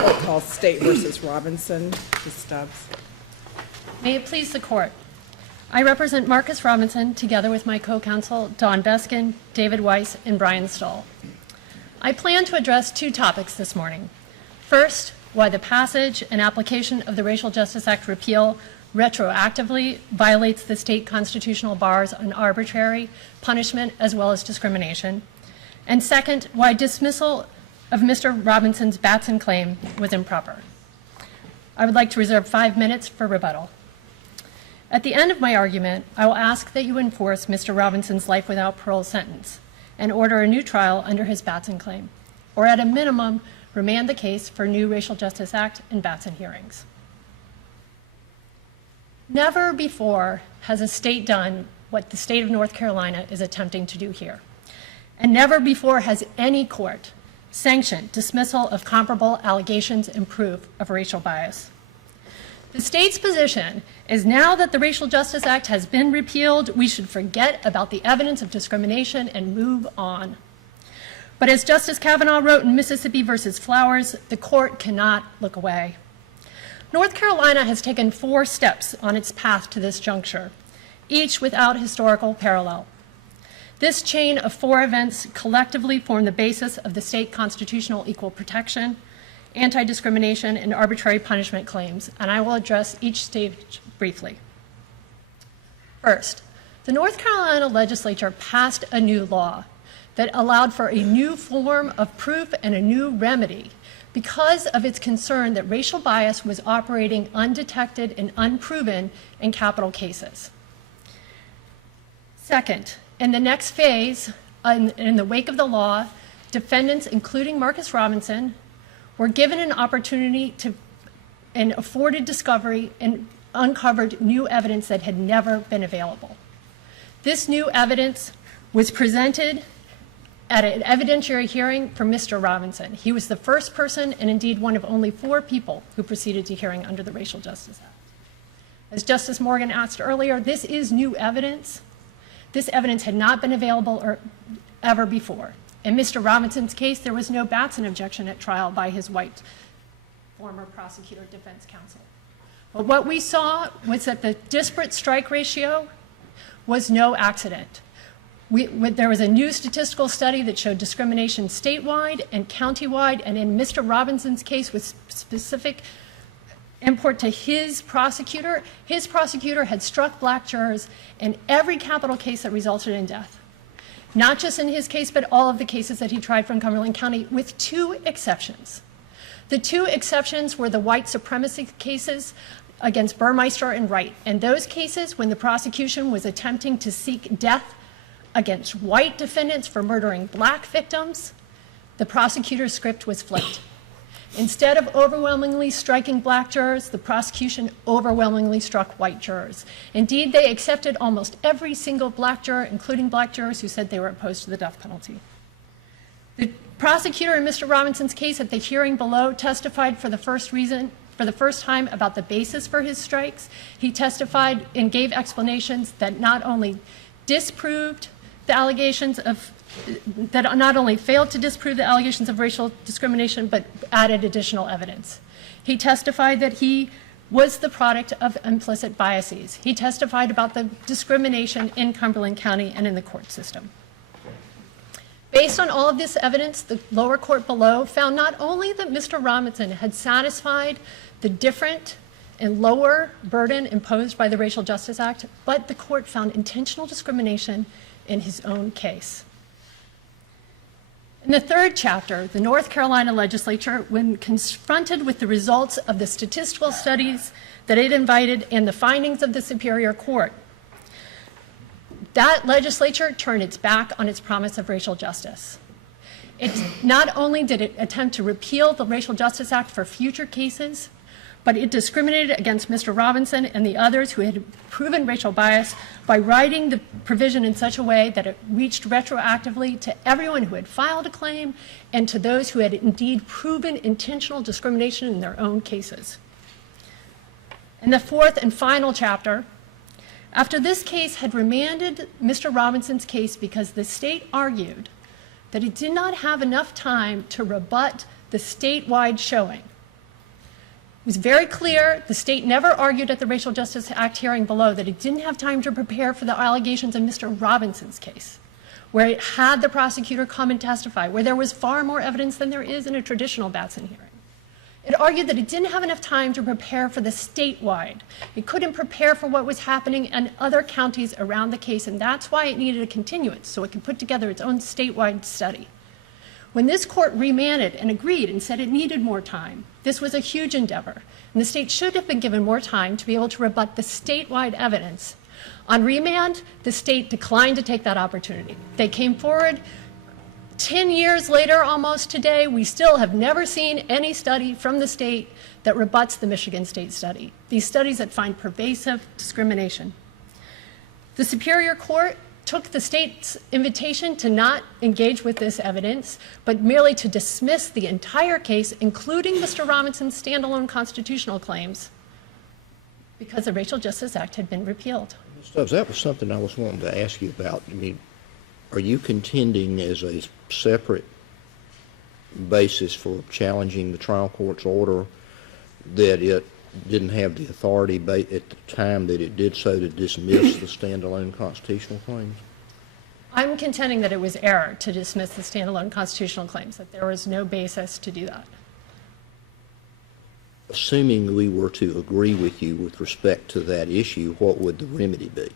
Court calls State versus Robinson. Ms. Stubbs. May it please the Court. I represent Marcus Robinson together with my co-counsel Don Beskin, David Weiss, and Brian Stoll. I plan to address two topics this morning. First, why the passage and application of the Racial Justice Act repeal retroactively violates the state constitutional bars on arbitrary punishment as well as discrimination. And second, why dismissal of Mr. Robinson's Batson claim was improper. I would like to reserve 5 minutes for rebuttal. At the end of my argument, I will ask that you enforce Mr. Robinson's life without parole sentence and order a new trial under his Batson claim, or at a minimum, remand the case for new Racial Justice Act and Batson hearings. Never before has a state done what the state of North Carolina is attempting to do here. And never before has any court sanctioned dismissal of comparable allegations and proof of racial bias. The state's position is now that the Racial Justice Act has been repealed, we should forget about the evidence of discrimination and move on. But as Justice Kavanaugh wrote in Mississippi versus Flowers, the court cannot look away. North Carolina has taken 4 steps on its path to this juncture, each without historical parallel. This chain of 4 events collectively form the basis of the state constitutional equal protection, anti-discrimination, and arbitrary punishment claims, and I will address each stage briefly. First, the North Carolina legislature passed a new law that allowed for a new form of proof and a new remedy because of its concern that racial bias was operating undetected and unproven in capital cases. Second, in the next phase, in the wake of the law, defendants, including Marcus Robinson, were given an opportunity to and afforded discovery and uncovered new evidence that had never been available. This new evidence was presented at an evidentiary hearing for Mr. Robinson. He was the first person and indeed one of only 4 people who proceeded to hearing under the Racial Justice Act. As Justice Morgan asked earlier, this is new evidence. This evidence had not been available ever before. In Mr. Robinson's case, there was no Batson objection at trial by his white former prosecutor defense counsel. But what we saw was that the disparate strike ratio was no accident. There was a new statistical study that showed discrimination statewide and countywide, and in Mr. Robinson's case with specific import to his prosecutor had struck black jurors in every capital case that resulted in death. Not just in his case, but all of the cases that he tried from Cumberland County, with 2 exceptions. The 2 exceptions were the white supremacy cases against Burmeister and Wright. In those cases, when the prosecution was attempting to seek death against white defendants for murdering black victims, the prosecutor's script was flipped. Instead of overwhelmingly striking black jurors, the prosecution overwhelmingly struck white jurors. Indeed, they accepted almost every single black juror, including black jurors who said they were opposed to the death penalty. The prosecutor in Mr. Robinson's case at the hearing below testified for the first time about the basis for his strikes. He testified and gave explanations that not only failed to disprove the allegations of racial discrimination, but added additional evidence. He testified that he was the product of implicit biases. He testified about the discrimination in Cumberland County and in the court system. Based on all of this evidence, the lower court below found not only that Mr. Robinson had satisfied the different and lower burden imposed by the Racial Justice Act, but the court found intentional discrimination in his own case. In the 3rd chapter, the North Carolina legislature, when confronted with the results of the statistical studies that it invited and the findings of the Superior Court, that legislature turned its back on its promise of racial justice. Not only did it attempt to repeal the Racial Justice Act for future cases, but it discriminated against Mr. Robinson and the others who had proven racial bias by writing the provision in such a way that it reached retroactively to everyone who had filed a claim and to those who had indeed proven intentional discrimination in their own cases. In the 4th and final chapter, after this case had remanded Mr. Robinson's case because the state argued that it did not have enough time to rebut the statewide showing was very clear. The state never argued at the Racial Justice Act hearing below that it didn't have time to prepare for the allegations in Mr. Robinson's case, where it had the prosecutor come and testify, where there was far more evidence than there is in a traditional Batson hearing. It argued that it didn't have enough time to prepare for the statewide. It couldn't prepare for what was happening in other counties around the case, and that's why it needed a continuance, so it could put together its own statewide study. When this court remanded and agreed and said it needed more time, this was a huge endeavor, and the state should have been given more time to be able to rebut the statewide evidence. On remand, the state declined to take that opportunity. They came forward. 10 years later, almost today, we still have never seen any study from the state that rebuts the Michigan State study, these studies that find pervasive discrimination. The Superior Court took the state's invitation to not engage with this evidence, but merely to dismiss the entire case, including Mr. Robinson's standalone constitutional claims, because the Racial Justice Act had been repealed. Stubbs, that was something I was wanting to ask you about. I mean, are you contending as a separate basis for challenging the trial court's order that it didn't have the authority at the time that it did so to dismiss the standalone constitutional claims? I'm contending that it was error to dismiss the standalone constitutional claims, that there was no basis to do that. Assuming we were to agree with you with respect to that issue, what would the remedy be?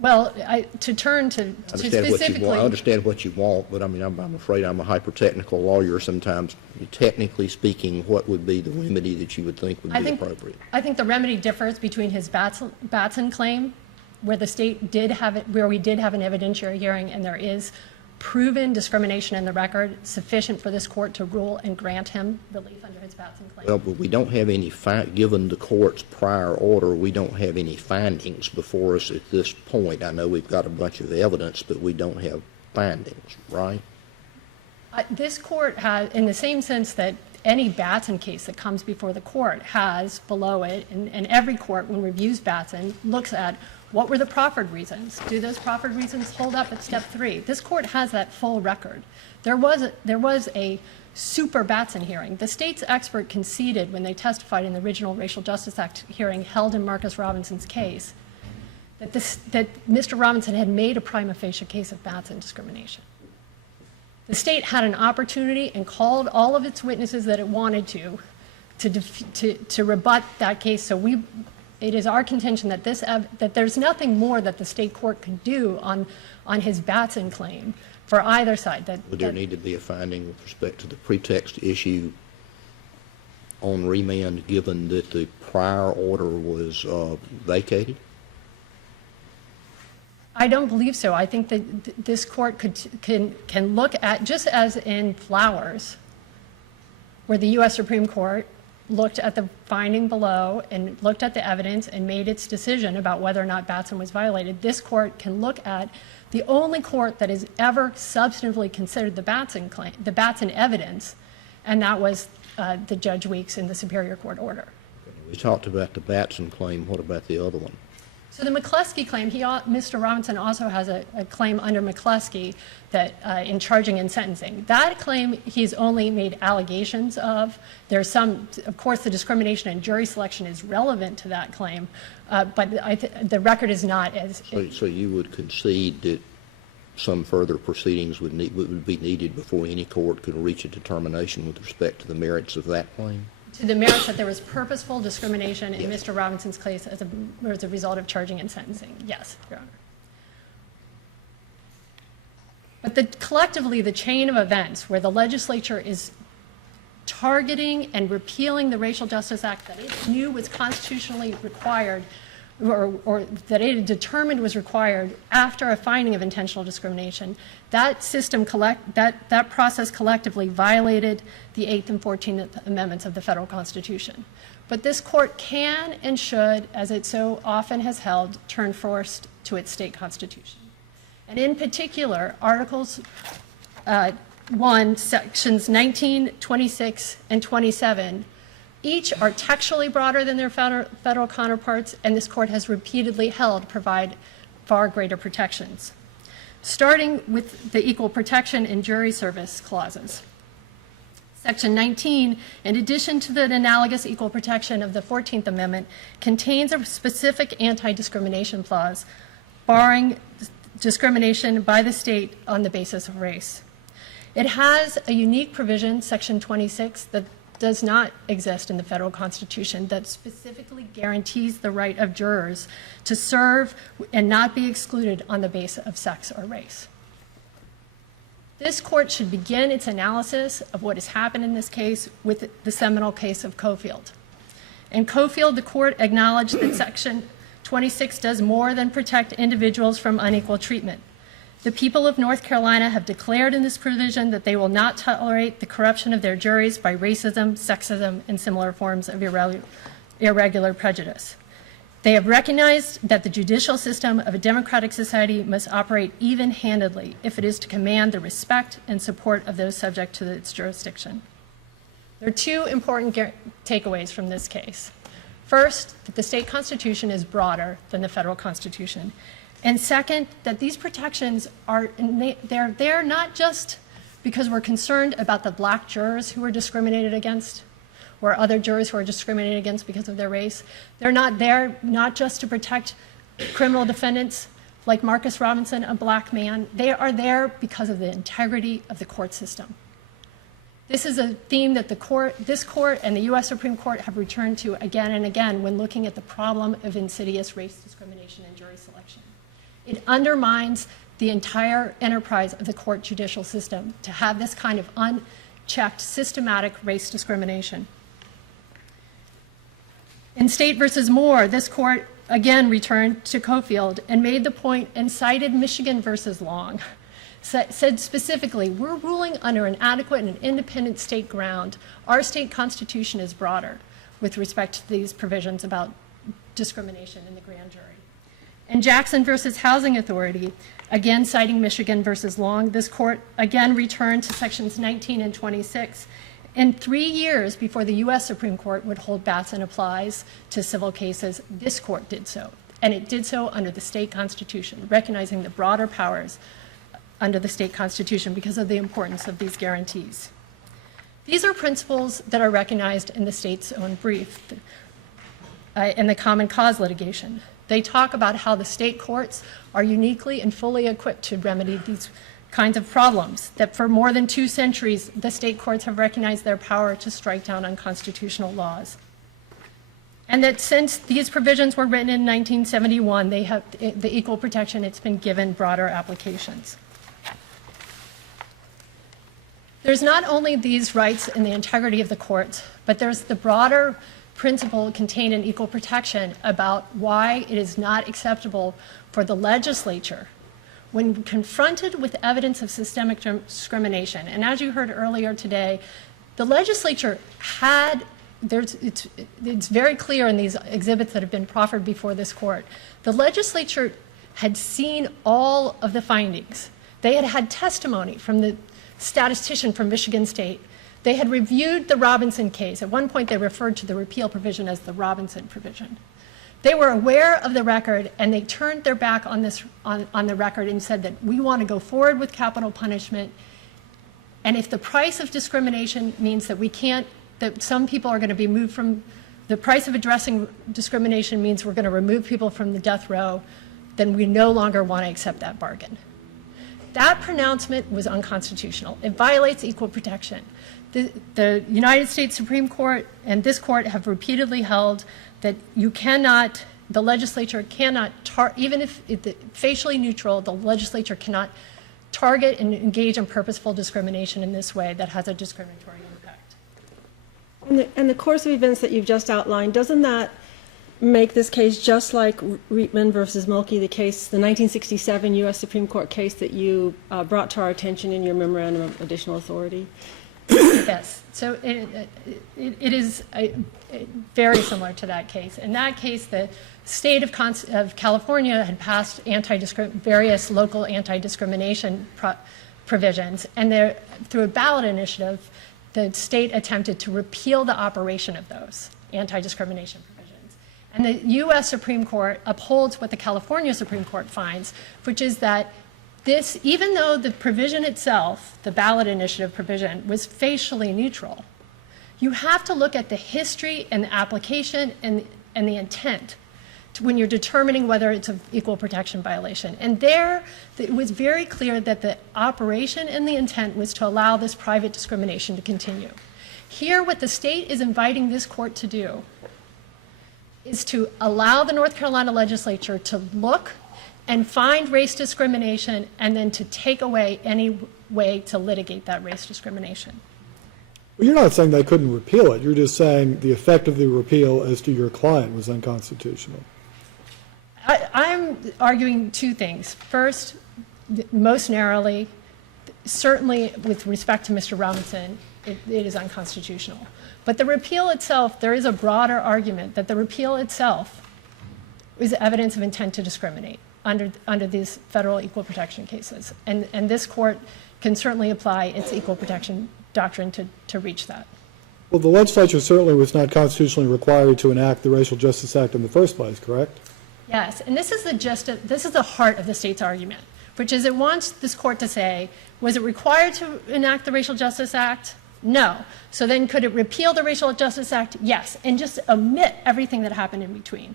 Well, to turn to specifically... I understand what you want, but I mean, I'm afraid I'm a hyper-technical lawyer sometimes. Technically speaking, what would be the remedy that you would think would be appropriate? I think the remedy differs between his Batson claim, where the state did have it, where we did have an evidentiary hearing, and there is proven discrimination in the record sufficient for this court to rule and grant him relief under his Batson claim. Well, but we don't have any, given the court's prior order, we don't have any findings before us at this point. I know we've got a bunch of evidence, but we don't have findings, right? This court has, in the same sense that any Batson case that comes before the court has below it, and every court, when reviews Batson, looks at what were the proffered reasons? Do those proffered reasons hold up at step 3? This court has that full record. There was a super Batson hearing. The state's expert conceded when they testified in the original Racial Justice Act hearing held in Marcus Robinson's case that Mr. Robinson had made a prima facie case of Batson discrimination. The state had an opportunity and called all of its witnesses that it wanted to rebut that case. So it is our contention that that there's nothing more that the state court could do on his Batson claim for either side. Would there need to be a finding with respect to the pretext issue on remand, given that the prior order was vacated? I don't believe so. I think that this court can look at, just as in Flowers, where the U.S. Supreme Court looked at the finding below and looked at the evidence and made its decision about whether or not Batson was violated. This court can look at the only court that has ever substantively considered the Batson claim, the Batson evidence, and that was the Judge Weeks in the Superior Court order. We talked about the Batson claim. What about the other one? So the McCluskey claim, Mr. Robinson also has a claim under McCluskey that in charging and sentencing. That claim he's only made allegations of. There's some, of course, the discrimination and jury selection is relevant to that claim, but the record is not as. So you would concede that some further proceedings would be needed before any court could reach a determination with respect to the merits of that claim? To the merits that there was purposeful discrimination in Mr. Robinson's case as a result of charging and sentencing. Yes, Your Honor. But collectively, the chain of events where the legislature is targeting and repealing the Racial Justice Act that it knew was constitutionally required, or that it had determined was required after a finding of intentional discrimination, that process collectively violated the 8th and 14th Amendments of the Federal Constitution. But this court can and should, as it so often has held, turn first to its state constitution. And in particular, Articles 1, Sections 19, 26, and 27 each are textually broader than their federal counterparts, and this court has repeatedly held provide far greater protections. Starting with the equal protection and jury service clauses. Section 19, in addition to the analogous equal protection of the 14th Amendment, contains a specific anti-discrimination clause barring discrimination by the state on the basis of race. It has a unique provision, Section 26, that does not exist in the federal Constitution, that specifically guarantees the right of jurors to serve and not be excluded on the basis of sex or race. This court should begin its analysis of what has happened in this case with the seminal case of Cofield. In Cofield, the court acknowledged that Section 26 does more than protect individuals from unequal treatment. The people of North Carolina have declared in this provision that they will not tolerate the corruption of their juries by racism, sexism, and similar forms of irregular prejudice. They have recognized that the judicial system of a democratic society must operate even-handedly if it is to command the respect and support of those subject to its jurisdiction. There are two important takeaways from this case. First, that the state constitution is broader than the federal constitution. And second, that these protections they're there not just because we're concerned about the black jurors who are discriminated against or other jurors who are discriminated against because of their race. They're not there not just to protect criminal defendants like Marcus Robinson, a black man. They are there because of the integrity of the court system. This is a theme that this court and the U.S. Supreme Court have returned to again and again when looking at the problem of insidious race discrimination in jury selection. It undermines the entire enterprise of the court judicial system to have this kind of unchecked, systematic race discrimination. In State versus Moore, this court again returned to Cofield and made the point and cited Michigan versus Long. Said specifically, we're ruling under an adequate and independent state ground. Our state constitution is broader with respect to these provisions about discrimination in the grand jury. In Jackson versus Housing Authority, again citing Michigan versus Long, this court again returned to sections 19 and 26. In 3 years before the U.S. Supreme Court would hold Batson applies to civil cases, this court did so. And it did so under the state constitution, recognizing the broader powers under the state constitution because of the importance of these guarantees. These are principles that are recognized in the state's own brief in the common cause litigation. They talk about how the state courts are uniquely and fully equipped to remedy these kinds of problems, that for more than 2 centuries, the state courts have recognized their power to strike down unconstitutional laws. And that since these provisions were written in 1971, they have the equal protection, it's been given broader applications. There's not only these rights in the integrity of the courts, but there's the broader principle contained in equal protection about why it is not acceptable for the legislature, when confronted with evidence of systemic discrimination, and as you heard earlier today, the legislature had, it's very clear in these exhibits that have been proffered before this court, the legislature had seen all of the findings. They had had testimony from the statistician from Michigan State. They had reviewed the Robinson case. At one point, they referred to the repeal provision as the Robinson provision. They were aware of the record, and they turned their back on the record and said that we want to go forward with capital punishment. And if the price of discrimination means that that some people are going to be moved from, the price of addressing discrimination means we're going to remove people from the death row, then we no longer want to accept that bargain. That pronouncement was unconstitutional. It violates equal protection. The United States Supreme Court and this court have repeatedly held that the legislature cannot, even if it's facially neutral, the legislature cannot target and engage in purposeful discrimination in this way that has a discriminatory impact. And the course of events that you've just outlined, doesn't that make this case just like Reitman versus Mulkey, the 1967 U.S. Supreme Court case that you brought to our attention in your memorandum of additional authority? Yes. So it is very similar to that case. In that case, the state of California had passed various local anti-discrimination provisions, and through a ballot initiative, the state attempted to repeal the operation of those anti-discrimination provisions. And the U.S. Supreme Court upholds what the California Supreme Court finds, which is that even though the provision itself, the ballot initiative provision, was facially neutral, you have to look at the history and the application and the intent when you're determining whether it's an equal protection violation. And there, it was very clear that the operation and the intent was to allow this private discrimination to continue. Here, what the state is inviting this court to do is to allow the North Carolina legislature to look and find race discrimination and then to take away any way to litigate that race discrimination. Well, you're not saying they couldn't repeal it. You're just saying the effect of the repeal as to your client was unconstitutional. I'm arguing two things. First, most narrowly, certainly with respect to Mr. Robinson, it is unconstitutional. But the repeal itself, there is a broader argument that the repeal itself is evidence of intent to discriminate under these federal equal protection cases. And this court can certainly apply its equal protection doctrine to reach that. Well, the legislature certainly was not constitutionally required to enact the Racial Justice Act in the first place, correct? Yes, and this is the heart of the state's argument, which is it wants this court to say, was it required to enact the Racial Justice Act? No. So then could it repeal the Racial Justice Act? Yes, and just omit everything that happened in between.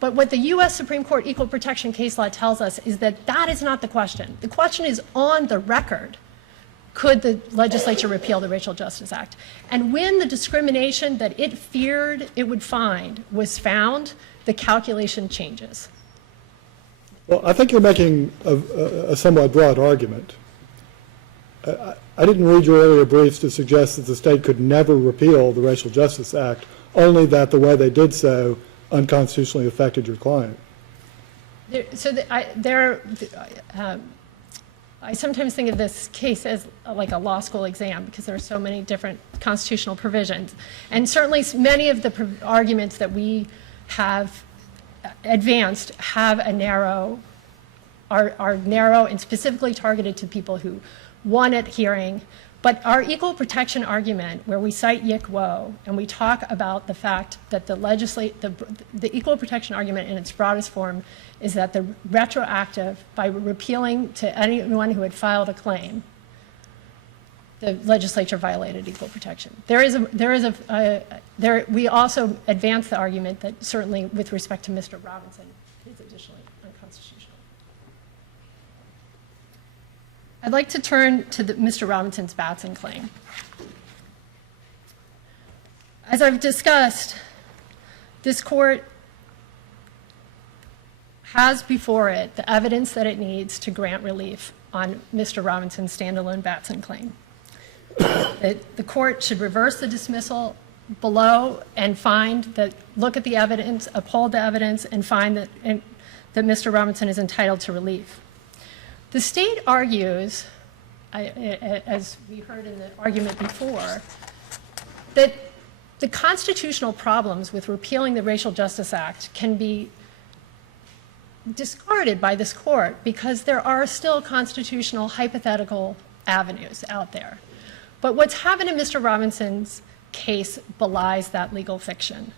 But what the U.S. Supreme Court equal protection case law tells us is that that is not the question. The question is on the record, could the legislature repeal the Racial Justice Act? And when the discrimination that it feared it would find was found, the calculation changes. Well, I think you're making a somewhat broad argument. I didn't read your earlier briefs to suggest that the state could never repeal the Racial Justice Act, only that the way they did so unconstitutionally affected your client. I sometimes think of this case as like a law school exam because there are so many different constitutional provisions. And certainly many of the arguments that we have advanced have are narrow and specifically targeted to people who won at hearing. But our equal protection argument, where we cite Yick Woe, and we talk about the fact that the equal protection argument in its broadest form is that the retroactive, by repealing to anyone who had filed a claim, the legislature violated equal protection. We also advance the argument that certainly with respect to Mr. Robinson, is additionally unconstitutional. I'd like to turn to Mr. Robinson's Batson claim. As I've discussed, this court has before it the evidence that it needs to grant relief on Mr. Robinson's standalone Batson claim. The court should reverse the dismissal below and look at the evidence, uphold the evidence, and find that Mr. Robinson is entitled to relief. The state argues, as we heard in the argument before, that the constitutional problems with repealing the Racial Justice Act can be discarded by this court because there are still constitutional hypothetical avenues out there. But what's happened in Mr. Robinson's case belies that legal fiction.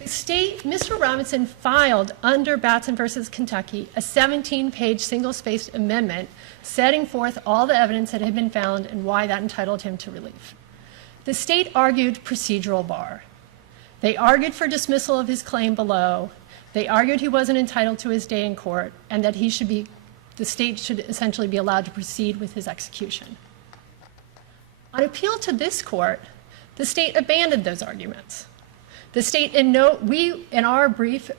Mr. Robinson filed under Batson versus Kentucky a 17-page single-spaced amendment setting forth all the evidence that had been found and why that entitled him to relief. The state argued procedural bar. They argued for dismissal of his claim below. They argued he wasn't entitled to his day in court and that the state should essentially be allowed to proceed with his execution. On appeal to this court, the state abandoned those arguments. The state, in our briefed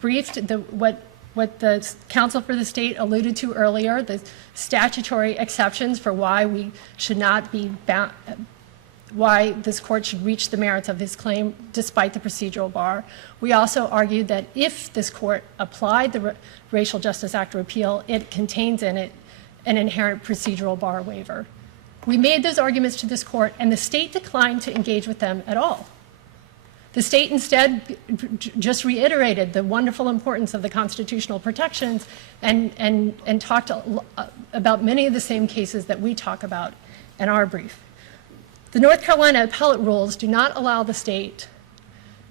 what the counsel for the state alluded to earlier, the statutory exceptions for why we should not be bound, why this court should reach the merits of his claim despite the procedural bar. We also argued that if this court applied the Racial Justice Act repeal, it contains in it an inherent procedural bar waiver. We made those arguments to this court, and the state declined to engage with them at all. The state instead just reiterated the wonderful importance of the constitutional protections and talked about many of the same cases that we talk about in our brief. The North Carolina appellate rules do not allow the state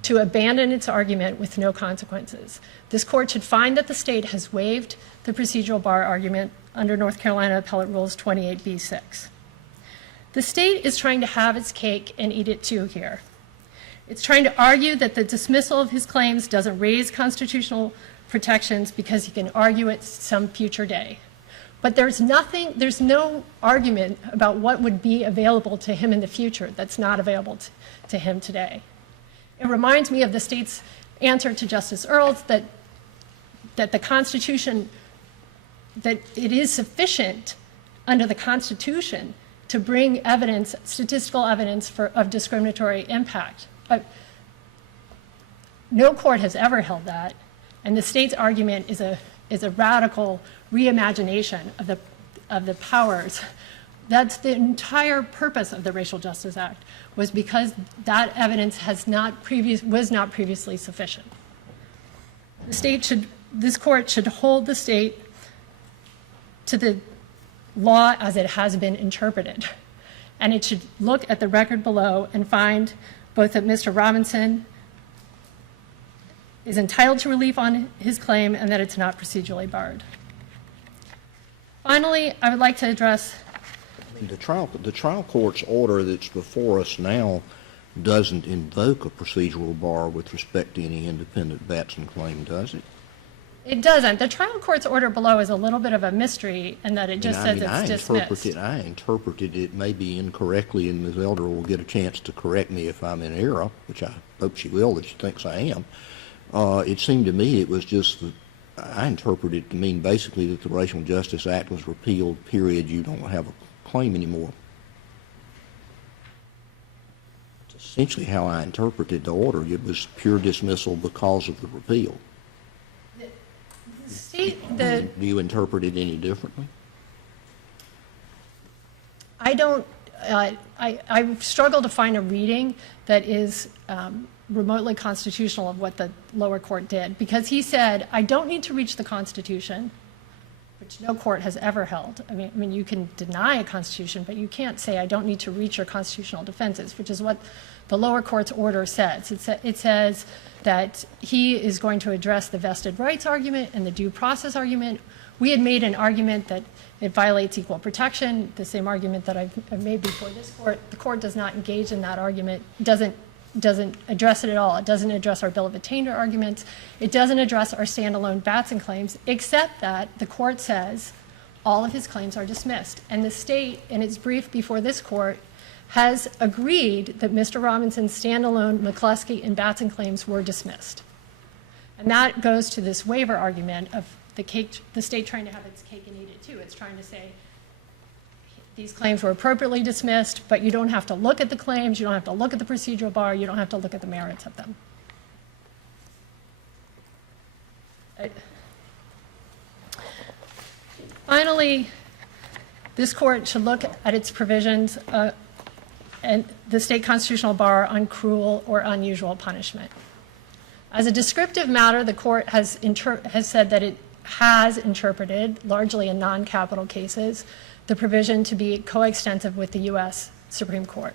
to abandon its argument with no consequences. This court should find that the state has waived the procedural bar argument under North Carolina Appellate Rules 28b-6. The state is trying to have its cake and eat it too here. It's trying to argue that the dismissal of his claims doesn't raise constitutional protections because he can argue it some future day. But there's no argument about what would be available to him in the future that's not available to him today. It reminds me of the state's answer to Justice Earls that the Constitution, that it is sufficient under the Constitution to bring evidence, statistical evidence of discriminatory impact. No court has ever held that, and the state's argument is a radical reimagination of the powers. That's the entire purpose of the Racial Justice Act, was because that evidence was not previously sufficient. This court should hold the state to the law as it has been interpreted, and it should look at the record below and find both that Mr. Robinson is entitled to relief on his claim and that it's not procedurally barred. Finally, I would like to address The trial court's order that's before us now doesn't invoke a procedural bar with respect to any independent Batson claim, does it? It doesn't. The trial court's order below is a little bit of a mystery in that it just says it's dismissed. I interpreted it maybe incorrectly, and Ms. Elder will get a chance to correct me if I'm in error, which I hope she will, that she thinks I am. It seemed to me it was just that I interpreted it to mean basically that the Racial Justice Act was repealed, period. You don't have a claim anymore. It's essentially how I interpreted the order. It was pure dismissal because of the repeal. Do you interpret it any differently? I don't. I struggle to find a reading that is remotely constitutional of what the lower court did, because he said, I don't need to reach the Constitution, which no court has ever held. I mean, you can deny a Constitution, but you can't say I don't need to reach your constitutional defenses, which is what the lower court's order says. It says that he is going to address the vested rights argument and the due process argument. We had made an argument that it violates equal protection, the same argument that I've made before this court. The court does not engage in that argument, doesn't address it at all. It doesn't address our bill of attainder arguments. It doesn't address our standalone Batson claims, except that the court says all of his claims are dismissed. And the state, in its brief before this court, has agreed that Mr. Robinson's standalone McCluskey and Batson claims were dismissed. And that goes to this waiver argument of the state trying to have its cake and eat it too. It's trying to say these claims were appropriately dismissed, but you don't have to look at the claims, you don't have to look at the procedural bar, you don't have to look at the merits of them. Finally, this court should look at its provisions and the state constitutional bar on cruel or unusual punishment. As a descriptive matter, the court has said that it has interpreted, largely in non-capital cases, the provision to be coextensive with the U.S. Supreme Court.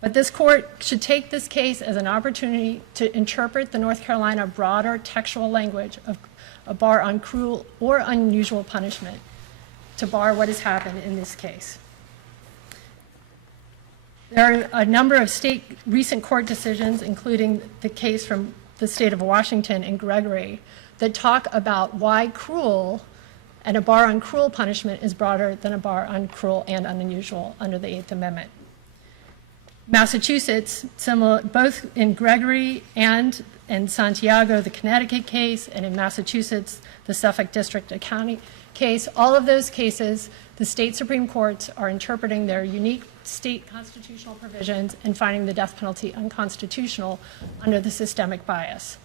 But this court should take this case as an opportunity to interpret the North Carolina broader textual language of a bar on cruel or unusual punishment to bar what has happened in this case. There are a number of recent court decisions, including the case from the state of Washington and Gregory, that talk about why cruel and a bar on cruel punishment is broader than a bar on cruel and unusual under the Eighth Amendment. Massachusetts, similar, both in Gregory and in Santiago, the Connecticut case, and in Massachusetts, the Suffolk District County case, all of those cases, the state Supreme Courts are interpreting their unique state constitutional provisions and finding the death penalty unconstitutional under the systemic bias.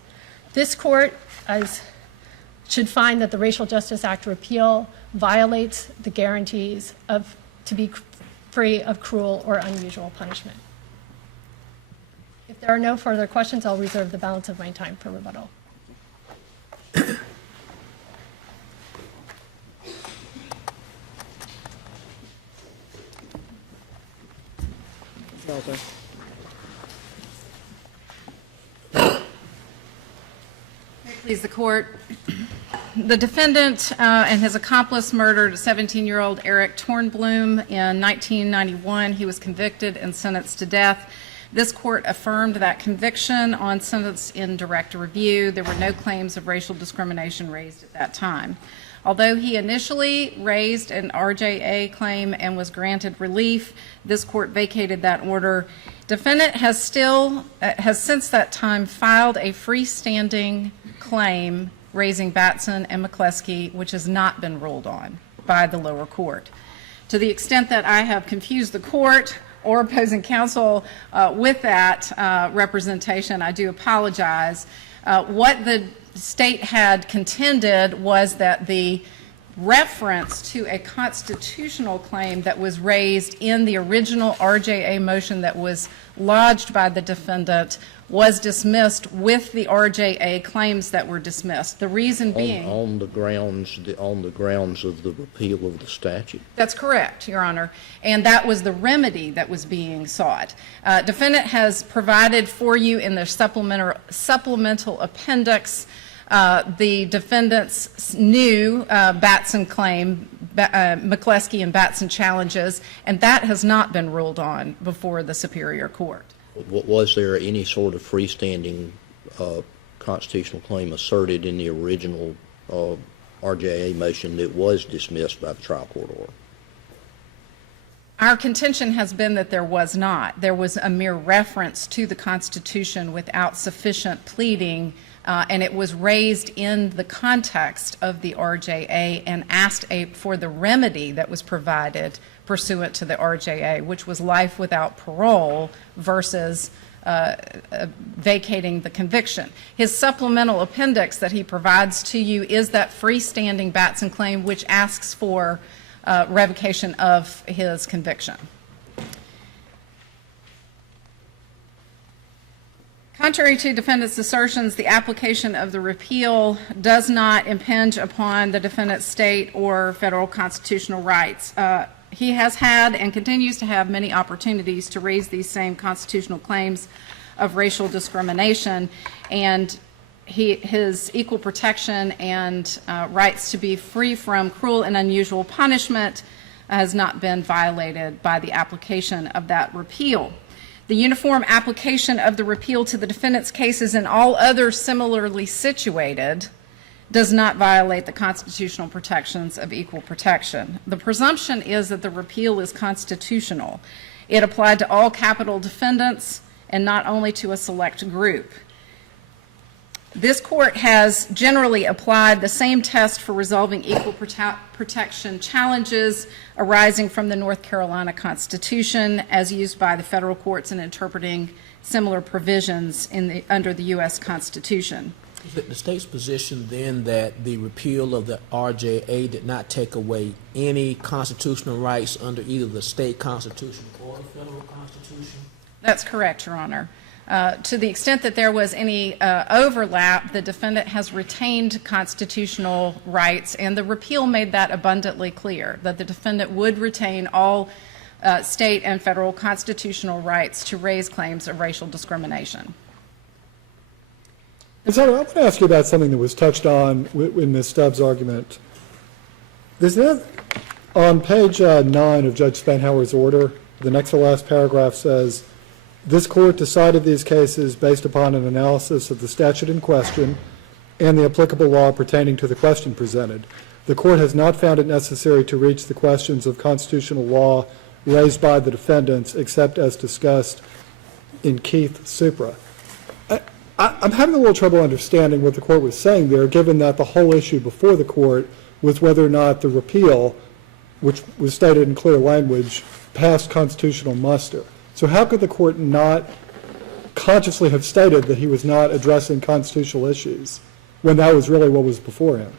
This court should find that the Racial Justice Act repeal violates the guarantees to be free of cruel or unusual punishment. If there are no further questions, I'll reserve the balance of my time for rebuttal. Elder. Please the court. The defendant and his accomplice murdered 17-year-old Eric Tornblum in 1991. He was convicted and sentenced to death. This court affirmed that conviction on sentence in direct review. There were no claims of racial discrimination raised at that time. Although he initially raised an RJA claim and was granted relief, this court vacated that order. Defendant has since that time filed a freestanding claim raising Batson and McCleskey, which has not been ruled on by the lower court. To the extent that I have confused the court or opposing counsel with that representation, I do apologize. What the state had contended was that the reference to a constitutional claim that was raised in the original RJA motion that was lodged by the defendant was dismissed with the RJA claims that were dismissed. The reason being on the grounds of the repeal of the statute. That's correct, Your Honor, and that was the remedy that was being sought. Defendant has provided for you in the supplemental appendix the defendant's new Batson claim, McCleskey and Batson challenges, and that has not been ruled on before the Superior Court. Was there any sort of freestanding constitutional claim asserted in the original RJA motion that was dismissed by the trial court order? Our contention has been that there was not. There was a mere reference to the Constitution without sufficient pleading, and it was raised in the context of the RJA and asked for the remedy that was provided pursuant to the RJA, which was life without parole versus vacating the conviction. His supplemental appendix that he provides to you is that freestanding Batson claim, which asks for revocation of his conviction. Contrary to defendant's assertions, the application of the repeal does not impinge upon the defendant's state or federal constitutional rights. He has had and continues to have many opportunities to raise these same constitutional claims of racial discrimination, and his equal protection and rights to be free from cruel and unusual punishment has not been violated by the application of that repeal. The uniform application of the repeal to the defendant's cases and all others similarly situated does not violate the constitutional protections of equal protection. The presumption is that the repeal is constitutional. It applied to all capital defendants and not only to a select group. This court has generally applied the same test for resolving equal protection challenges arising from the North Carolina Constitution as used by the federal courts in interpreting similar provisions under the U.S. Constitution. Is it the state's position then that the repeal of the RJA did not take away any constitutional rights under either the state constitution or the federal constitution? That's correct, Your Honor. To the extent that there was any overlap, the defendant has retained constitutional rights, and the repeal made that abundantly clear, that the defendant would retain all state and federal constitutional rights to raise claims of racial discrimination. So I want to ask you about something that was touched on in Ms. Stubbs' argument. On page 9 of Judge Spanhauer's order, the next to last paragraph says, "This court decided these cases based upon an analysis of the statute in question and the applicable law pertaining to the question presented. The court has not found it necessary to reach the questions of constitutional law raised by the defendants except as discussed in Keith Supra." I'm having a little trouble understanding what the court was saying there, given that the whole issue before the court was whether or not the repeal, which was stated in clear language, passed constitutional muster. So how could the court not consciously have stated that he was not addressing constitutional issues when that was really what was before him?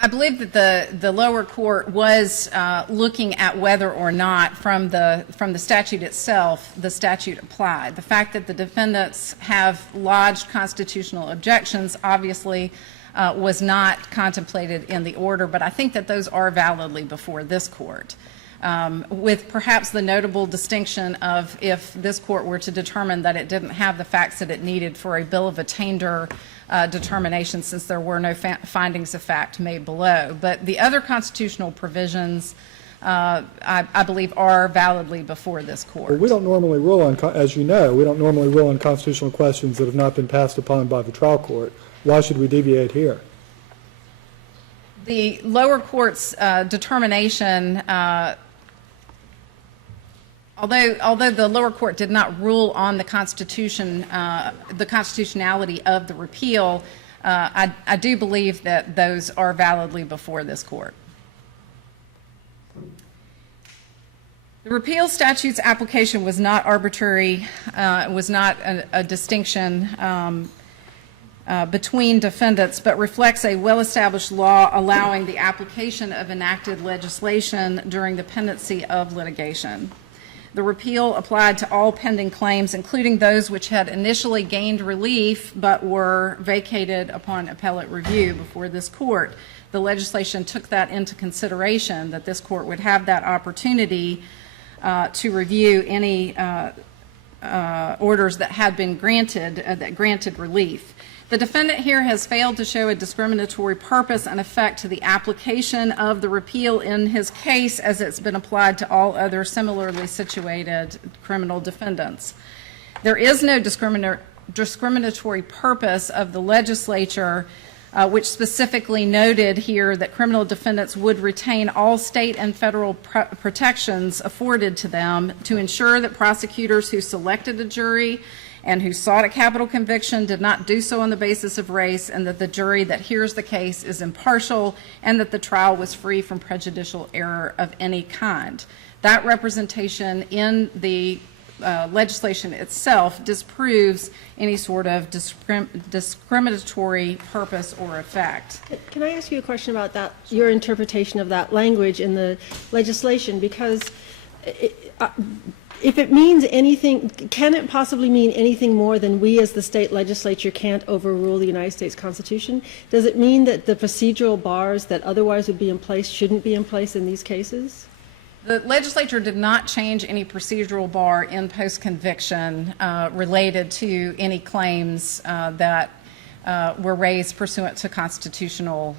I believe that the lower court was looking at whether or not from the statute itself the statute applied. The fact that the defendants have lodged constitutional objections obviously was not contemplated in the order, but I think that those are validly before this court. with perhaps the notable distinction of if this court were to determine that it didn't have the facts that it needed for a bill of attainder determination, since there were no findings of fact made below. But the other constitutional provisions, I believe, are validly before this court. Well, we don't normally rule on, as you know, we don't normally rule on constitutional questions that have not been passed upon by the trial court. Why should we deviate here? The lower court's determination, although the lower court did not rule on the constitutionality of the repeal, I do believe that those are validly before this court. The repeal statute's application was not arbitrary, was not a distinction between defendants, but reflects a well-established law allowing the application of enacted legislation during the pendency of litigation. The repeal applied to all pending claims, including those which had initially gained relief but were vacated upon appellate review before this court. The legislation took that into consideration, that this court would have that opportunity to review any orders that had been granted, that granted relief. The defendant here has failed to show a discriminatory purpose and effect to the application of the repeal in his case as it's been applied to all other similarly situated criminal defendants. There is no discriminatory purpose of the legislature, which specifically noted here that criminal defendants would retain all state and federal protections afforded to them to ensure that prosecutors who selected a jury and who sought a capital conviction did not do so on the basis of race, and that the jury that hears the case is impartial, and that the trial was free from prejudicial error of any kind. That representation in the legislation itself disproves any sort of discriminatory purpose or effect. Can I ask you a question about that, your interpretation of that language in the legislation? Because if it means anything, can it possibly mean anything more than we as the state legislature can't overrule the United States Constitution? Does it mean that the procedural bars that otherwise would be in place shouldn't be in place in these cases? The legislature did not change any procedural bar in post-conviction related to any claims that were raised pursuant to constitutional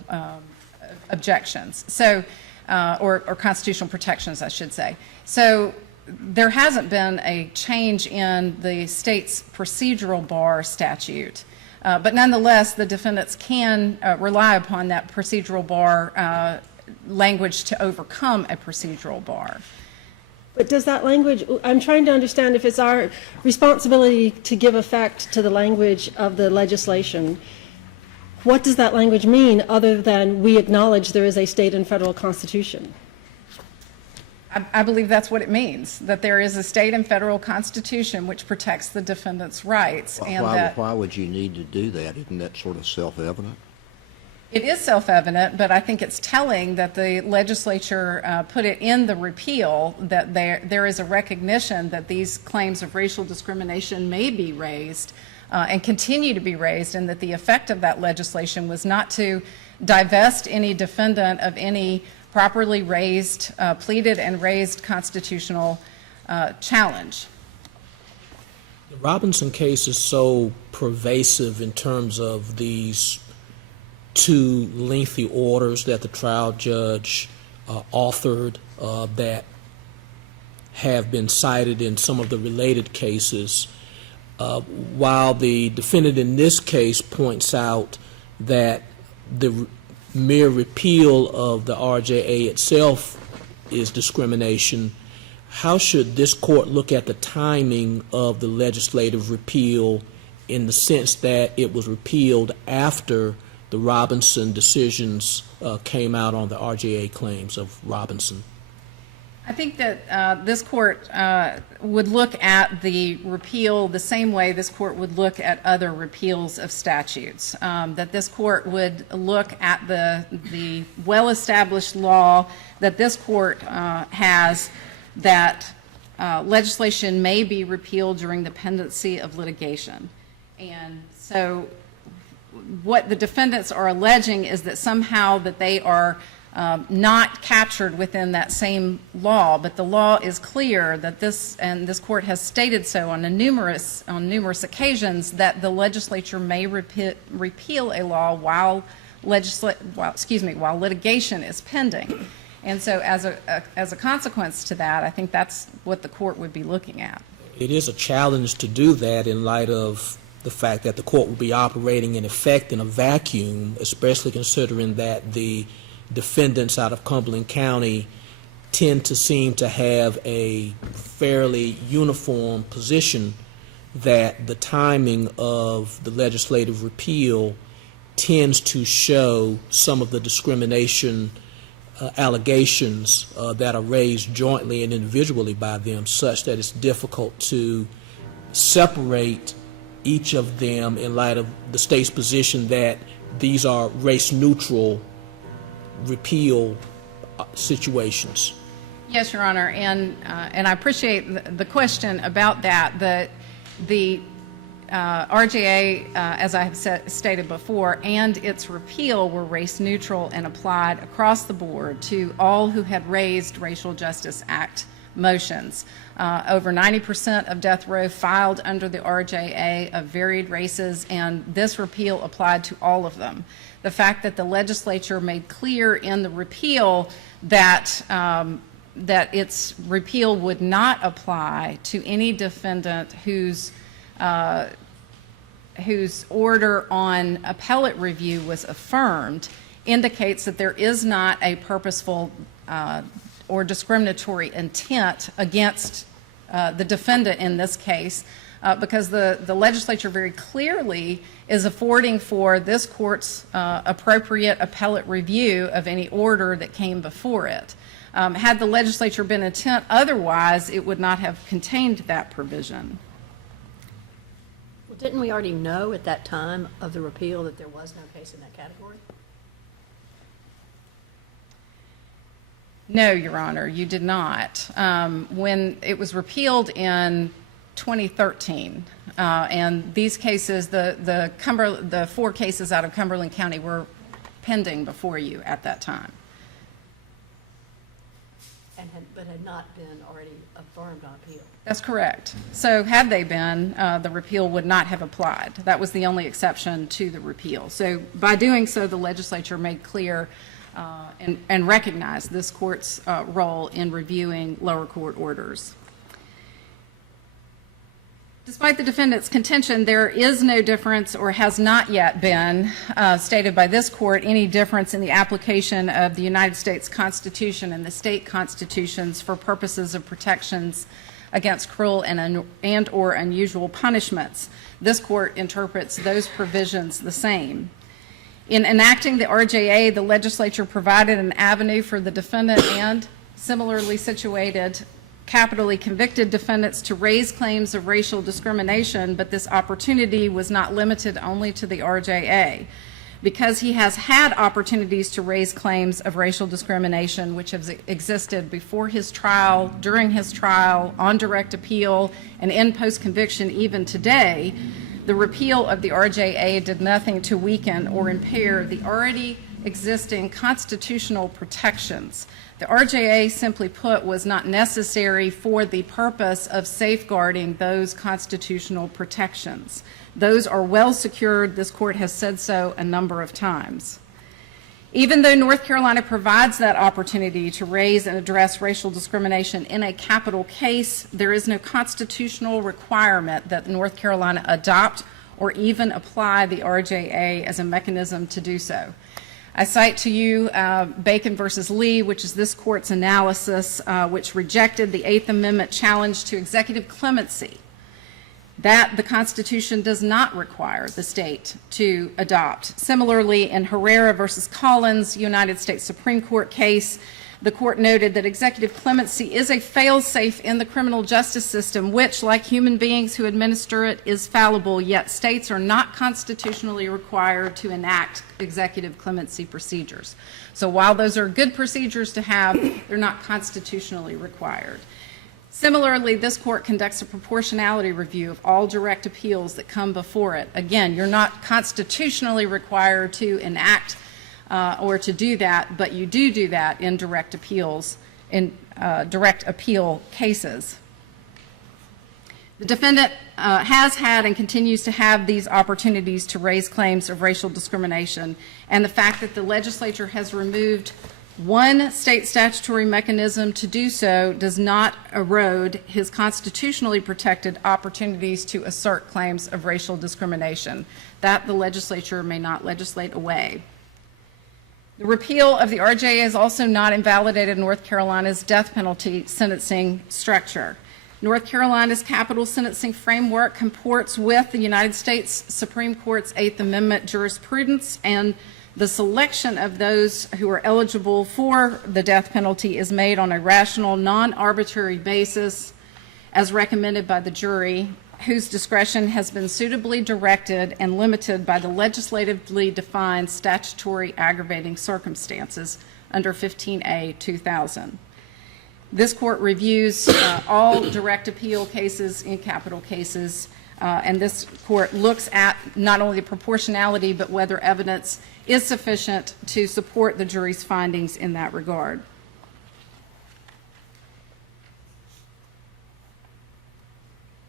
objections, so or constitutional protections, I should say. So there hasn't been a change in the state's procedural bar statute, but nonetheless, the defendants can rely upon that procedural bar language to overcome a procedural bar. But does that language, I'm trying to understand if it's our responsibility to give effect to the language of the legislation, what does that language mean other than we acknowledge there is a state and federal constitution? I believe that's what it means, that there is a state and federal constitution which protects the defendant's rights. Why would you need to do that? Isn't that sort of self-evident? It is self-evident, but I think it's telling that the legislature put it in the repeal that there is a recognition that these claims of racial discrimination may be raised and continue to be raised, and that the effect of that legislation was not to divest any defendant of any properly raised, pleaded and raised constitutional challenge. The Robinson case is so pervasive in terms of these two lengthy orders that the trial judge authored that have been cited in some of the related cases. While the defendant in this case points out that the mere repeal of the RJA itself is discrimination, how should this court look at the timing of the legislative repeal in the sense that it was repealed after the Robinson decisions came out on the RJA claims of Robinson? I think that this court would look at the repeal the same way this court would look at other repeals of statutes, that this court would look at the well-established law that this court has, that legislation may be repealed during the pendency of litigation. And so what the defendants are alleging is that somehow that they are not captured within that same law, but the law is clear that this court has stated so on numerous occasions, that the legislature may repeal a law while litigation is pending. And so as a consequence to that, I think that's what the court would be looking at. It is a challenge to do that in light of the fact that the court will be operating in effect in a vacuum, especially considering that the defendants out of Cumberland County tend to seem to have a fairly uniform position that the timing of the legislative repeal tends to show some of the discrimination allegations that are raised jointly and individually by them, such that it's difficult to separate each of them in light of the state's position that these are race-neutral repeal situations. Yes, Your Honor, and I appreciate the question about that. The RJA, as I have stated before, and its repeal were race neutral and applied across the board to all who had raised Racial Justice Act motions. Over 90% of death row filed under the RJA of varied races, and this repeal applied to all of them. The fact that the legislature made clear in the repeal that its repeal would not apply to any defendant whose order on appellate review was affirmed indicates that there is not a purposeful or discriminatory intent against the defendant in this case, because the legislature very clearly is affording for this court's appropriate appellate review of any order that came before it. Had the legislature been intent otherwise, it would not have contained that provision. Well, didn't we already know at that time of the repeal that there was no case in that category? No, Your Honor, you did not. When it was repealed in 2013, and these cases, the 4 cases out of Cumberland County were pending before you at that time. But had not been already affirmed on appeal. That's correct. So had they been, the repeal would not have applied. That was the only exception to the repeal. So by doing so, the legislature made clear and recognized this court's role in reviewing lower court orders. Despite the defendant's contention, there is no difference, or has not yet been stated by this court, any difference in the application of the United States Constitution and the state constitutions for purposes of protections against cruel and or unusual punishments. This court interprets those provisions the same. In enacting the RJA, the legislature provided an avenue for the defendant and similarly situated capitally convicted defendants to raise claims of racial discrimination, but this opportunity was not limited only to the RJA. Because he has had opportunities to raise claims of racial discrimination, which have existed before his trial, during his trial, on direct appeal, and in post-conviction even today, the repeal of the RJA did nothing to weaken or impair the already existing constitutional protections. The RJA, simply put, was not necessary for the purpose of safeguarding those constitutional protections. Those are well secured. This court has said so a number of times. Even though North Carolina provides that opportunity to raise and address racial discrimination in a capital case, there is no constitutional requirement that North Carolina adopt or even apply the RJA as a mechanism to do so. I cite to you Bacon versus Lee, which is this court's analysis, which rejected the Eighth Amendment challenge to executive clemency, that the Constitution does not require the state to adopt. Similarly, in Herrera versus Collins, United States Supreme Court case, the court noted that executive clemency is a fail-safe in the criminal justice system, which, like human beings who administer it, is fallible, yet states are not constitutionally required to enact executive clemency procedures. So while those are good procedures to have, they're not constitutionally required. Similarly, this court conducts a proportionality review of all direct appeals that come before it. Again, you're not constitutionally required to enact or to do that, but you do that in direct appeals, in direct appeal cases. The defendant has had and continues to have these opportunities to raise claims of racial discrimination, and the fact that the legislature has removed one state statutory mechanism to do so does not erode his constitutionally protected opportunities to assert claims of racial discrimination. That the legislature may not legislate away. The repeal of the RJA has also not invalidated North Carolina's death penalty sentencing structure. North Carolina's capital sentencing framework comports with the United States Supreme Court's Eighth Amendment jurisprudence, and the selection of those who are eligible for the death penalty is made on a rational, non-arbitrary basis as recommended by the jury, whose discretion has been suitably directed and limited by the legislatively defined statutory aggravating circumstances under 15A 2000. This court reviews all direct appeal cases in capital cases, and this court looks at not only the proportionality but whether evidence is sufficient to support the jury's findings in that regard.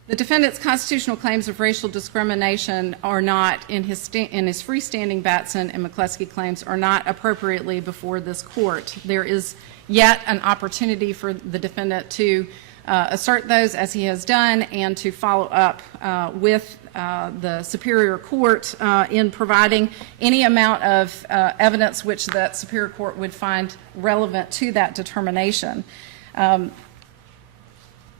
The defendant's constitutional claims of racial discrimination are not, in his freestanding Batson and McCluskey claims, are not appropriately before this court. There is yet an opportunity for the defendant to assert those, as he has done, and to follow up with the Superior Court in providing any amount of evidence which that Superior Court would find relevant to that determination.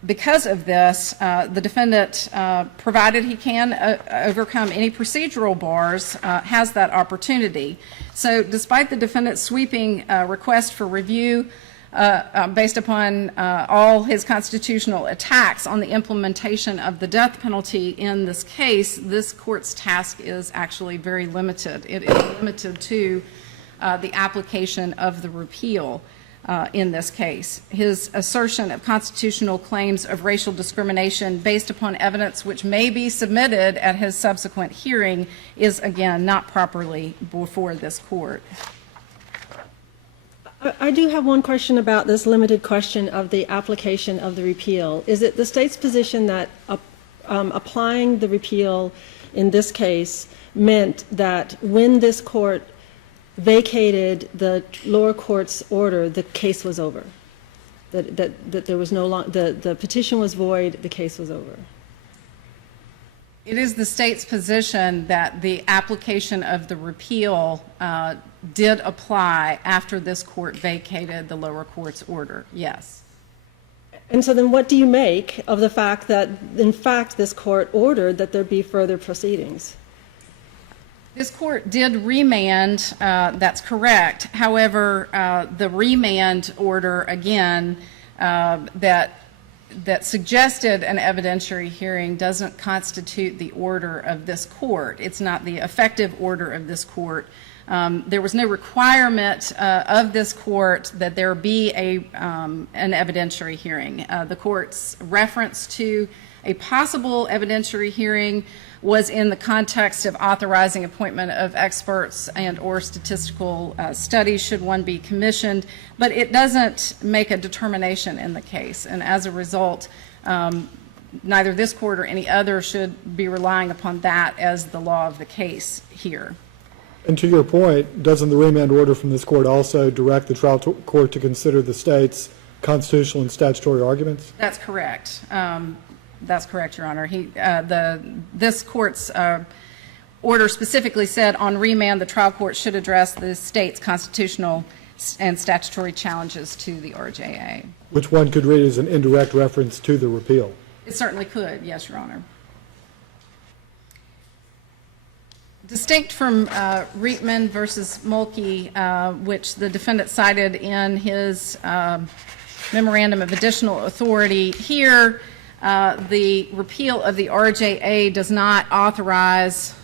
Because of this, the defendant, provided he can overcome any procedural bars, has that opportunity. So despite the defendant's sweeping request for review based upon all his constitutional attacks on the implementation of the death penalty in this case, this court's task is actually very limited. It is limited to the application of the repeal. In this case, his assertion of constitutional claims of racial discrimination based upon evidence which may be submitted at his subsequent hearing is, again, not properly before this court. I do have one question about this limited question of the application of the repeal. Is it the state's position that applying the repeal in this case meant that when this court vacated the lower court's order, the case was over? That there was no longer, the petition was void, the case was over? It is the state's position that the application of the repeal did apply after this court vacated the lower court's order, yes. And so then what do you make of the fact that, in fact, this court ordered that there be further proceedings? This court did remand, that's correct. However, the remand order, again, that suggested an evidentiary hearing doesn't constitute the order of this court. It's not the effective order of this court. There was no requirement of this court that there be an evidentiary hearing. The court's reference to a possible evidentiary hearing was in the context of authorizing appointment of experts and or statistical studies should one be commissioned, but it doesn't make a determination in the case. And as a result, neither this court or any other should be relying upon that as the law of the case here. And to your point, doesn't the remand order from this court also direct the trial court to consider the state's constitutional and statutory arguments? That's correct. That's correct, Your Honor. This court's order specifically said on remand the trial court should address the state's constitutional and statutory challenges to the RJA. Which one could read as an indirect reference to the repeal? It certainly could, yes, Your Honor. Distinct from Reitman versus Mulkey, which the defendant cited in his memorandum of additional authority, here the repeal of the RJA does not authorize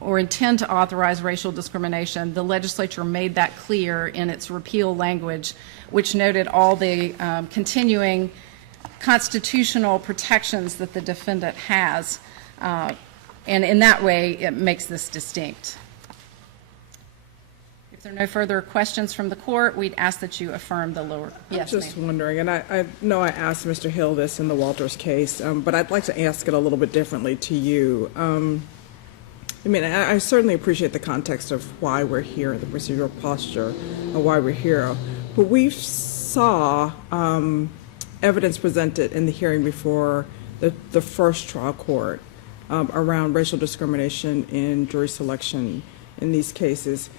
or intend to authorize racial discrimination. The legislature made that clear in its repeal language, which noted all the continuing constitutional protections that the defendant has. And in that way, it makes this distinct. If If there are no further questions from the court, we'd ask that you affirm the lower. Yes, Just ma'am. wondering, and I know I asked Mr. Hill this in the Walters case, but I'd like to ask it a little bit differently to you. I mean, I certainly appreciate the context of why we're here, the procedural posture of why we're here, but we saw evidence presented in the hearing before the first trial court around racial discrimination in jury selection in these cases.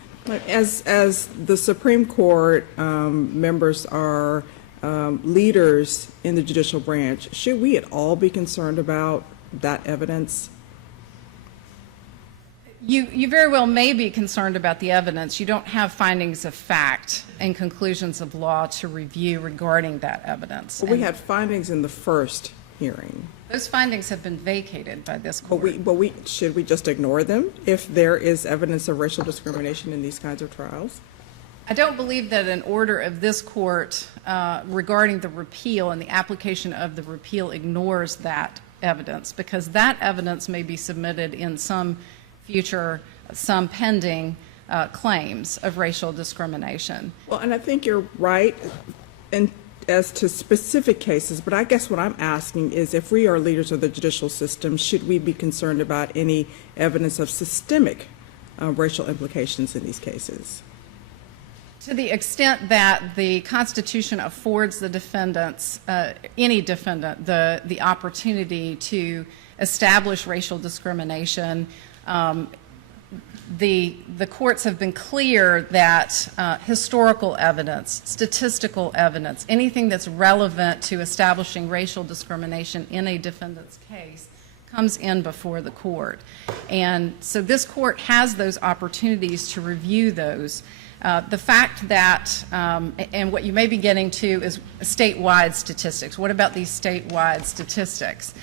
As the Supreme Court members are leaders in the judicial branch, should we at all be concerned about that evidence? You very well may be concerned about the evidence. You don't have findings of fact and conclusions of law to review regarding that evidence. Well, we had findings in the first hearing. Those findings have been vacated by this court. But should we just ignore them if there is evidence of racial discrimination in these kinds of trials? I don't believe that an order of this court regarding the repeal and the application of the repeal ignores that evidence, because that evidence may be submitted in some future, some pending claims of racial discrimination. Well, and I think you're right as to specific cases, but I guess what I'm asking is, if we are leaders of the judicial system, should we be concerned about any evidence of systemic racial implications in these cases? To the extent that the Constitution affords the defendants, any defendant, the opportunity to establish racial discrimination, the courts have been clear that historical evidence, statistical evidence, anything that's relevant to establishing racial discrimination in a defendant's case comes in before the court. And so this court has those opportunities to review those. The fact that, and what you may be getting to is statewide statistics. What about these statewide statistics?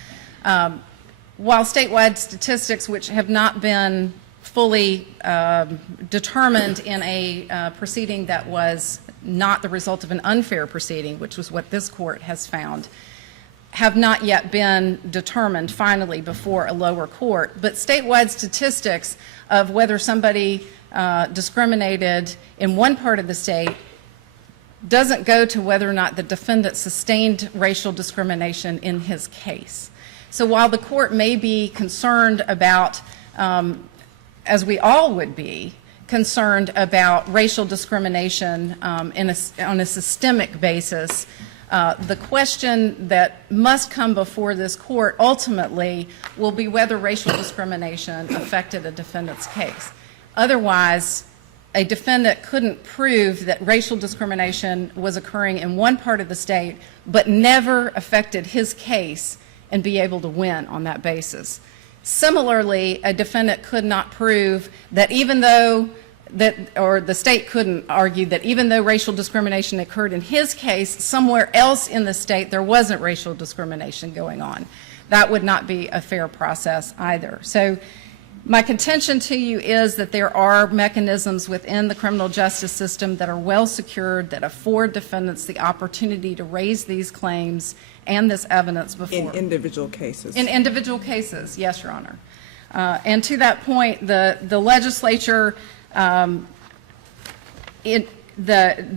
While statewide statistics, which have not been fully determined in a proceeding that was not the result of an unfair proceeding, which was what this court has found, have not yet been determined finally before a lower court. But statewide statistics of whether somebody discriminated in one part of the state doesn't go to whether or not the defendant sustained racial discrimination in his case. So while the court may be concerned about, as we all would be, concerned about racial discrimination on a systemic basis, the question that must come before this court ultimately will be whether racial discrimination affected a defendant's case. Otherwise, a defendant couldn't prove that racial discrimination was occurring in one part of the state but never affected his case and be able to win on that basis. Similarly, a defendant could not prove that even though or the state couldn't argue that even though racial discrimination occurred in his case, somewhere else in the state there wasn't racial discrimination going on. That would not be a fair process either. So my contention to you is that there are mechanisms within the criminal justice system that are well secured, that afford defendants the opportunity to raise these claims and this evidence before. In individual cases? In individual cases, yes, Your Honor. And to that point, the legislature, the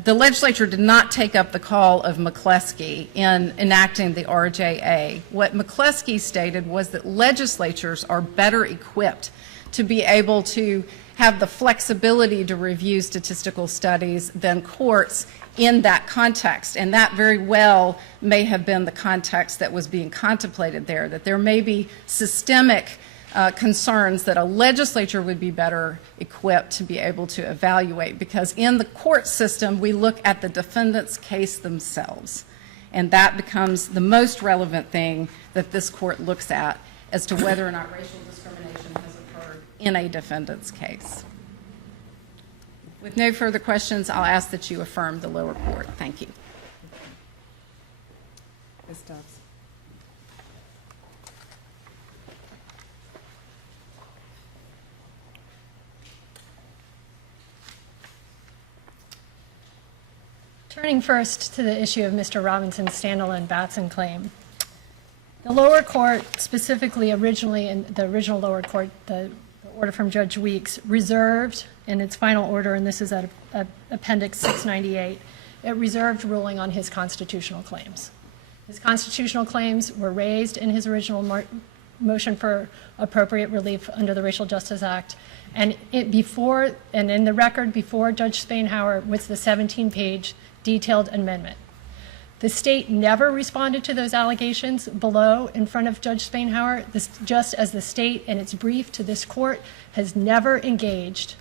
legislature did not take up the call of McCleskey in enacting the RJA. What McCleskey stated was that legislatures are better equipped to be able to have the flexibility to review statistical studies than courts in that context. And that very well may have been the context that was being contemplated there, that there may be systemic concerns that a legislature would be better equipped to be able to evaluate, because in the court system we look at the defendant's case themselves, and that becomes the most relevant thing that this court looks at as to whether or not racial discrimination has occurred in a defendant's case. With no further questions, I'll ask that you affirm the lower court. Thank you. Ms. Stubbs. Turning first to the issue of Mr. Robinson's standalone Batson claim. The lower court, specifically originally in the original lower court, the order from Judge Weeks, reserved in its final order, and this is at Appendix 698, it reserved ruling on his constitutional claims. His constitutional claims were raised in his original motion for appropriate relief under the Racial Justice Act, and in the record before Judge Spainhour was the 17-page detailed amendment. The state never responded to those allegations below in front of Judge Spainhour, just as the state in its brief to this court has never engaged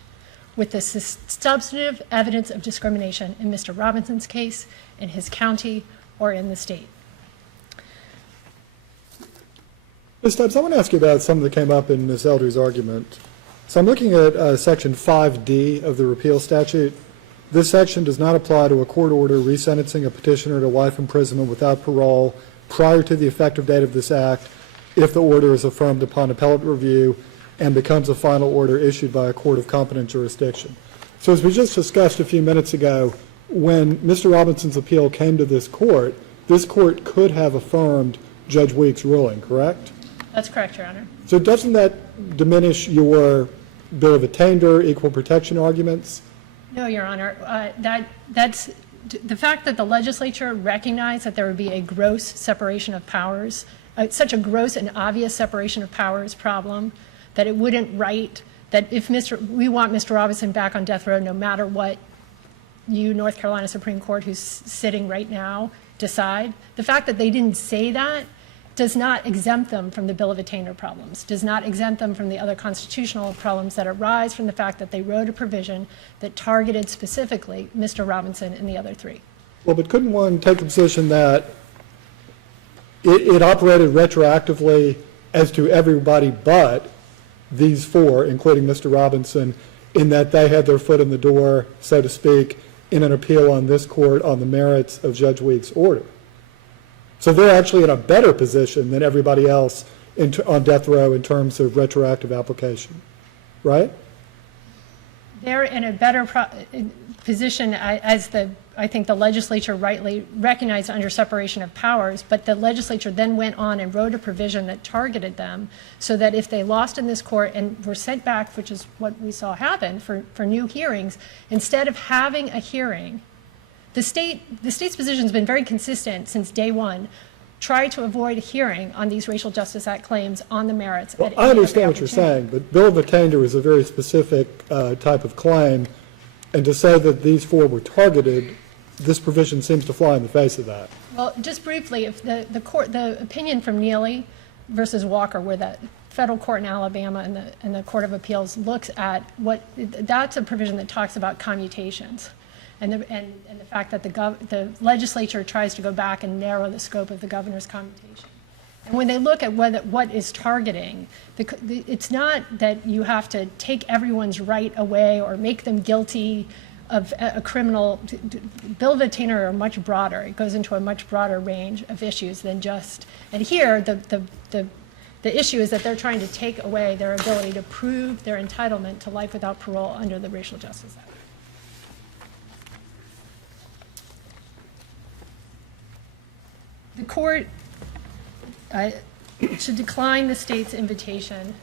with the substantive evidence of discrimination in Mr. Robinson's case, in his county, or in the state. Ms. Stubbs, I want to ask you about something that came up in Ms. Elder's argument. So I'm looking at Section 5D of the repeal statute. This section does not apply to a court order resentencing a petitioner to life imprisonment without parole prior to the effective date of this act if the order is affirmed upon appellate review and becomes a final order issued by a court of competent jurisdiction. So as we just discussed a few minutes ago, when Mr. Robinson's appeal came to this court could have affirmed Judge Weeks' ruling, correct? That's correct, Your Honor. So doesn't that diminish your bill of attainder, equal protection arguments? No, Your Honor. That's the fact that the legislature recognized that there would be a gross separation of powers, such a gross and obvious separation of powers problem, that it wouldn't write that if we want Mr. Robinson back on death row no matter what you, North Carolina Supreme Court, who's sitting right now, decide. The fact that they didn't say that does not exempt them from the Bill of Attainder problems, does not exempt them from the other constitutional problems that arise from the fact that they wrote a provision that targeted specifically Mr. Robinson and the other three. Well, but couldn't one take the position that it operated retroactively as to everybody but these four, including Mr. Robinson, in that they had their foot in the door, so to speak, in an appeal on this court on the merits of Judge Weeks' order? So they're actually in a better position than everybody else on death row in terms of retroactive application, right? They're in a better position as I think the legislature rightly recognized under separation of powers, but the legislature then went on and wrote a provision that targeted them so that if they lost in this court and were sent back, which is what we saw happen for new hearings, instead of having a hearing, the state's position has been very consistent since day one. Try to avoid a hearing on these Racial Justice Act claims on the merits. Well, I understand what you're saying, but Bill of Attainder is a very specific type of claim, and to say that these four were targeted, this provision seems to fly in the face of that. Well, just briefly, if the opinion from Neely versus Walker, where that federal court in Alabama and the Court of Appeals looks at that's a provision that talks about commutations. And the fact that the legislature tries to go back and narrow the scope of the governor's commutation. And when they look at what is targeting, it's not that you have to take everyone's right away or make them guilty of a criminal. Bill of Attainder are much broader. It goes into a much broader range of issues than just. And here, the issue is that they're trying to take away their ability to prove their entitlement to life without parole under the Racial Justice Act. The court should decline the state's invitation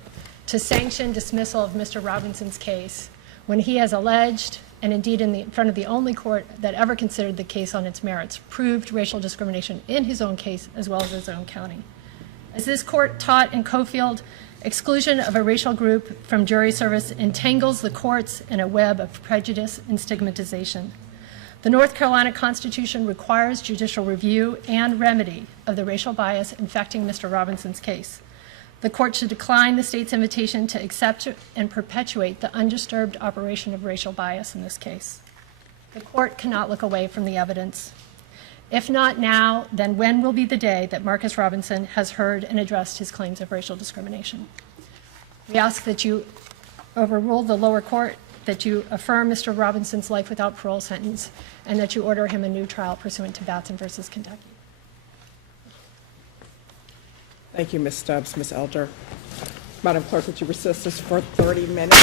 to sanction dismissal of Mr. Robinson's case when he has alleged, and indeed in front of the only court that ever considered the case on its merits, proved racial discrimination in his own case as well as his own county. As this court taught in Cofield, exclusion of a racial group from jury service entangles the courts in a web of prejudice and stigmatization. The North Carolina Constitution requires judicial review and remedy of the racial bias infecting Mr. Robinson's case. The court should decline the state's invitation to accept and perpetuate the undisturbed operation of racial bias in this case. The court cannot look away from the evidence. If not now, then when will be the day that Marcus Robinson has heard and addressed his claims of racial discrimination? We ask that you overrule the lower court, that you affirm Mr. Robinson's life without parole sentence, and that you order him a new trial pursuant to Batson versus Kentucky. Thank you, Ms. Stubbs. Ms. Elder. Madam Clerk, would you recess this for 30 minutes?